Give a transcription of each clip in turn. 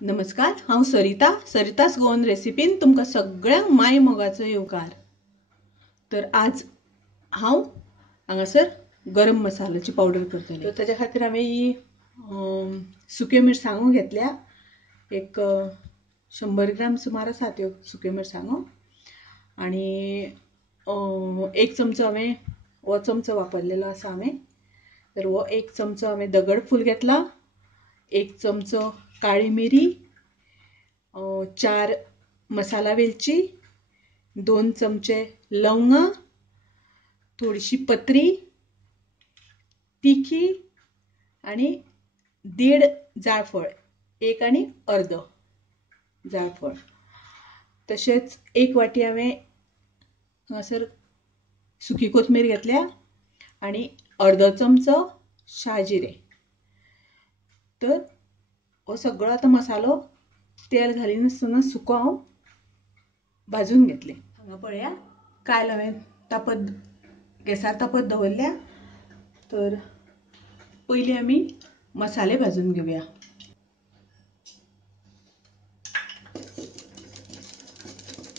नमस्कार, हांव सरितास गोवन रेसिपीन तुमकां सगळ्यांक माय मोगाचो येवकार। तर आज हांव हांगासर गरम मसाल्याची पावडर करतलें। तर ताच्या खातीर हांवें ही सुक्यो मिरसांगो घेतल्या, एक 100 ग्राम सुमार आसा त्यो सुक्यो मिरसांगो। आनी एक चमचो हांवें हो चमचो वापरलेलो आसा हांवें। तर हो एक चमचो हांवें दगडफूल घेतला, एक चमचो काळी मिरी, 4 मसाला वेलची, 2 चमचे लवंगा, थोडीशी पत्री, तिखी आणि 1.5 जायफळ, 1 आणि अर्द जायफळ। तशेंच 1 वाटी हांवें हांगासर सुकी कोथमीर घेतल्या आणि अर्दो चमचो शाजिरे। तर हो सगळो आता मसालो तेल घालिनासतना सुको हांव भाजून घेतले। हांगा पळया, कायल हांवें गॅसार तापत दवरल्या। तर पयलीं आमी मसाले भाजून घेवया।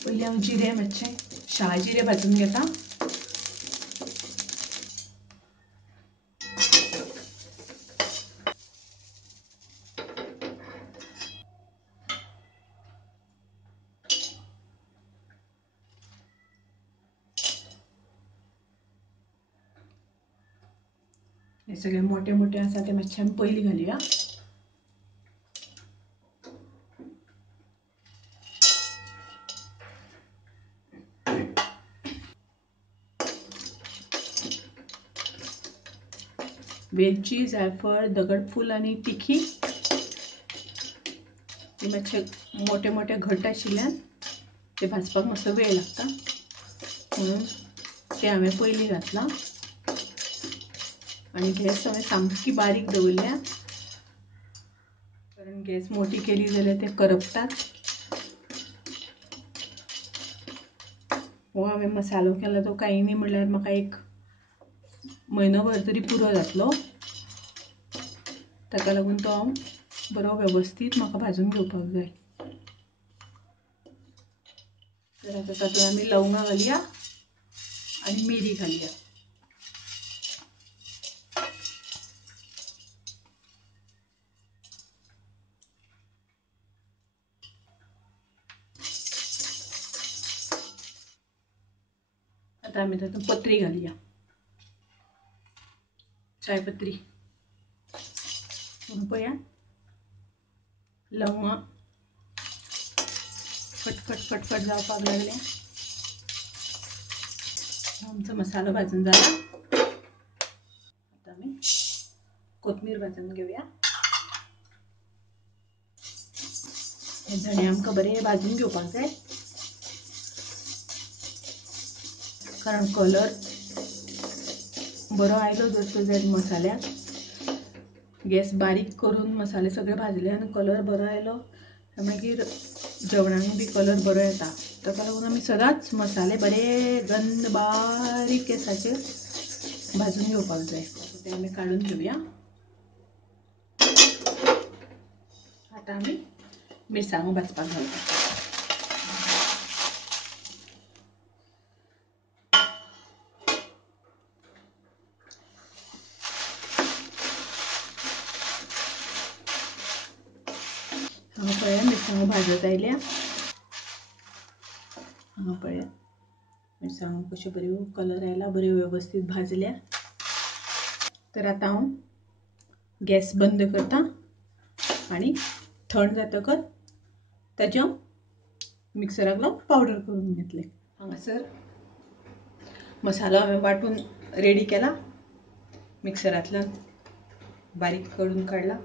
पयलीं हांव जिरे मातशें शाजिरे भाजून घेता। हे सगळे मोठे मोठे आसा ते मातशे आमी पयलीं घालुया। वेलची, जायफळ, दगडफूल आणि तिखी हे मातशे मोठे मोठे घट आशिल्ल्यान ते भाजपाक मातसो वेळ लागता, म्हणून ते हांवें पयलीं घातलां। आणि गॅस हांवें सामकी बारीक दवरल्या, कारण गॅस मोठी केली जाल्यार ते करपतात। हो हांवें मसालो केला तो काही न्ही म्हणल्यार म्हाका एक म्हयनोभर तरी पुरो जातलो। ताका लागून तो हांव बरो वेवस्थीत म्हाका भाजून घेवपाक जाय। तर आतां तातूंत आमी लवंगा घालुया आनी मिरी घालुया। आता आमी तातूंत पत्री घालुया, चायपत्री। पळया, लवंगा फटफट फटफट जावपाक लागल्या। आमचो मसालो भाजून जाला। आता आमी कोथमीर भाजून घेवया। हे धणे आमकां बरे भाजून घेवपाक जाय, कारण कलर बरो आयलो जर मसाल्याक। गॅस बारीक करून मसाले सगळे भाजले आनी कलर बरो आयलो मागीर जेवणाक बी कलर बरो येता। ताका लागून आमी सदांच मसाले बरे गंध बारीक गॅसाचेर भाजून घेवपाक जाय। ते आमी काडून घेवया। आता आमी मिरसांगो भाजपाक घालुया। हांगा पळया, मिरसांगो भाजत आयल्या। हांगा पळया, मिरसांगो कशें बऱ्यो कलर आयला, बऱ्यो वेवस्थीत भाजल्या। तर आतां हांव गॅस बंद करता आनी थंड जातकच ताचे हांव मिक्सराक लावन पावडर करून घेतले। हांगासर मसालो हांवें वाटून रेडी केला, मिक्सरांतल्यान बारीक करून काडला।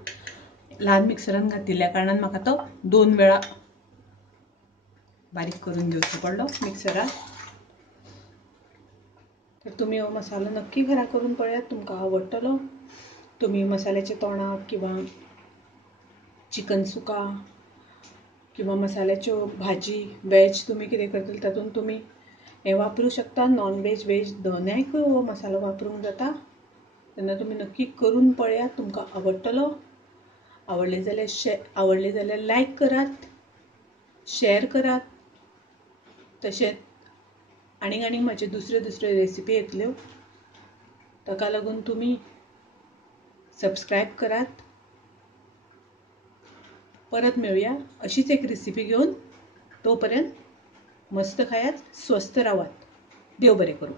ल्हान मिक्सरान घातिल्ल्या कारणान म्हाका तो 2 वेळा बारीक करून घेवचो पडलो मिक्सराक। तर तुमी हो मसालो नक्की घरा करून पळयात, तुमकां आवडटलो। तुमी मसाल्याचे तोणाक किंवा चिकन सुका किंवा मसाल्याच्यो भाजी वेज तुमी कितें करतले तातूंत तुमी हे वापरूं शकता। नॉन वेज वेज दोनायकूय हो मसालो वापरूंक जाता। तेन्ना तुमी नक्की करून पळयात, तुमकां आवडटलो। आवडले जाल्यार लायक करात, शेअर करात. तशेंच आनीक म्हाजे दुसऱ्यो रेसिपी येतल्यो, ताका लागून तुमी सबस्क्राईब करात. परत मेळुया अशीच एक रेसिपी घेऊन. तोपर्यंत मस्त खायात, स्वस्त रावात. देव बरें करूं.